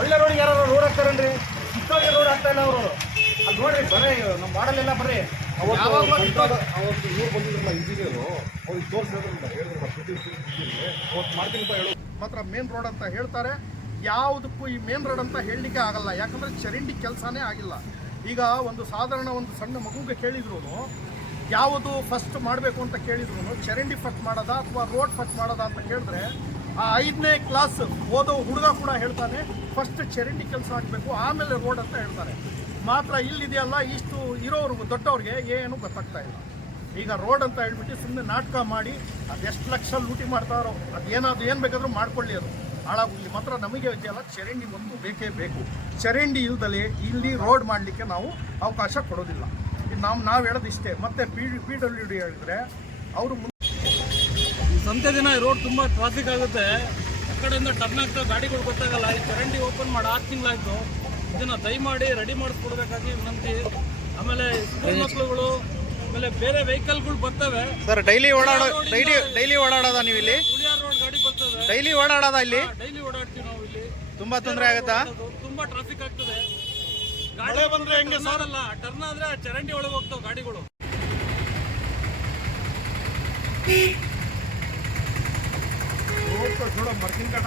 ಒಳ್ಳೆ ರೋಡಿಗೆ ಯಾರು ರೋಡ್ ಹಾಕ್ತಾರನ್ರಿ? ಚಿಕ್ಕವರಿಗೆ ರೋಡ್ ಹಾಕ್ತಾ ಇಲ್ಲ ಅವರು. ಅಲ್ಲಿ ನೋಡ್ರಿ, ಬರೀ ನಮ್ಮ ಮಾಡಲೆಲ್ಲ ಬರ್ರಿ. ಅವತ್ತು ಇವ್ರು ಬಂದಿದ್ರಲ್ಲ ಇಂಜಿನಿಯರು, ಅವ್ರಿಗೆ ತೋರಿಸಿದ್ರಲ್ಲ, ಮಾಡ್ತೀನಿ ಅಂತ ಹೇಳೋದು ಮಾತ್ರ ಮೇನ್ ರೋಡ್ ಅಂತ ಹೇಳ್ತಾರೆ. ಯಾವುದಕ್ಕೂ ಈ ಮೇನ್ ರೋಡ್ ಅಂತ ಹೇಳಲಿಕ್ಕೆ ಆಗಲ್ಲ, ಯಾಕಂದರೆ ಚರಂಡಿ ಕೆಲಸನೇ ಆಗಿಲ್ಲ. ಈಗ ಒಂದು ಸಾಧಾರಣ ಒಂದು ಸಣ್ಣ ಮಗುಗೆ ಕೇಳಿದ್ರು ಯಾವುದು ಫಸ್ಟ್ ಮಾಡಬೇಕು ಅಂತ ಕೇಳಿದ್ರು, ಚರಂಡಿ ಫಸ್ಟ್ ಮಾಡೋದಾ ಅಥವಾ ರೋಡ್ ಫಸ್ಟ್ ಮಾಡೋದಾ ಅಂತ ಕೇಳಿದ್ರೆ ಆ 5ನೇ ಕ್ಲಾಸ್ ಓದೋ ಹುಡುಗ ಕೂಡ ಹೇಳ್ತಾನೆ ಫಸ್ಟ್ ಚರಂಡಿ ಕೆಲಸ ಆಗಬೇಕು, ಆಮೇಲೆ ರೋಡ್ ಅಂತ ಹೇಳ್ತಾರೆ. ಮಾತ್ರ ಇಲ್ಲಿದೆಯಲ್ಲ, ಇಷ್ಟು ಇರೋರು ದೊಡ್ಡವ್ರಿಗೆ ಏನು ಗೊತ್ತಾಗ್ತಾ ಇಲ್ಲ. ಈಗ ರೋಡ್ ಅಂತ ಹೇಳ್ಬಿಟ್ಟು ಸುಮ್ಮನೆ ನಾಟಕ ಮಾಡಿ ಅದೆಷ್ಟು ಲಕ್ಷ ಲೂಟಿ ಮಾಡ್ತಾರೋ, ಅದೇನಾದ್ರು ಏನು ಬೇಕಾದರೂ ಮಾಡ್ಕೊಳ್ಳಿ, ಅದು ಹಾಳಾಗೋಗ್ಲಿ. ಮಾತ್ರ ನಮಗೆ ಇದೆಯಲ್ಲ, ಚರಂಡಿ ಒಂದು ಬೇಕೇ ಬೇಕು. ಚರಂಡಿ ಇಲ್ದಲೇ ಇಲ್ಲಿ ರೋಡ್ ಮಾಡಲಿಕ್ಕೆ ನಾವು ಅವಕಾಶ ಕೊಡೋದಿಲ್ಲ. ನಾವು ಹೇಳೋದು ಇಷ್ಟೇ. ಮತ್ತು PWD ಹೇಳಿದ್ರೆ ಅವರು ಸಂತೆ ದಿನ ಈ ರೋಡ್ ತುಂಬ ಟ್ರಾಫಿಕ್ ಆಗುತ್ತೆ. ಆ ಕಡೆಯಿಂದ ಟರ್ನ್ ಆಗ್ತಾ ಗಾಡಿಗಳು ಗೊತ್ತಾಗಲ್ಲ. ಈ ಚರಂಡಿ ಓಪನ್ ಮಾಡಿ 6 ತಿಂಗಳಾಯಿತು. ಇದನ್ನು ದಯಮಾಡಿ ರೆಡಿ ಮಾಡಿಸ್ಕೊಡ್ಬೇಕಾಗಿ ವಿನಂತಿ. ಆಮೇಲೆ ಸ್ಕೂಲ್ ಮಕ್ಕಳುಗಳು, ಆಮೇಲೆ ಬೇರೆ ವೆಹಿಕಲ್ಗಳು ಬರ್ತವೆ ಸರ್. ಡೈಲಿ ಓಡಾಡೋದ ನೀವು ಇಲ್ಲಿ? ಹುಳಿಯಾರ್ ರೋಡ್ ಗಾಡಿ ಬರ್ತವೆ, ಡೈಲಿ ಓಡಾಡೋದ ಇಲ್ಲಿ? ಡೈಲಿ ಓಡಾಡ್ತೀವಿ ನಾವು ಇಲ್ಲಿ. ತುಂಬಾ ತೊಂದರೆ ಆಗುತ್ತಾ? ತುಂಬಾ ಟ್ರಾಫಿಕ್ ಆಗ್ತದೆ. ಗಾಡಿ ಬಂದ್ರೆ ಹೆಂಗೆ ಸಾರಲ್ಲ, ಟರ್ನ್ ಆದ್ರೆ ಚರಂಡಿ ಒಳಗೆ ಹೋಗ್ತಾವೆ ಗಾಡಿಗಳು. ನೋಡೋ ಮರ್ಕಿನ ಕಟ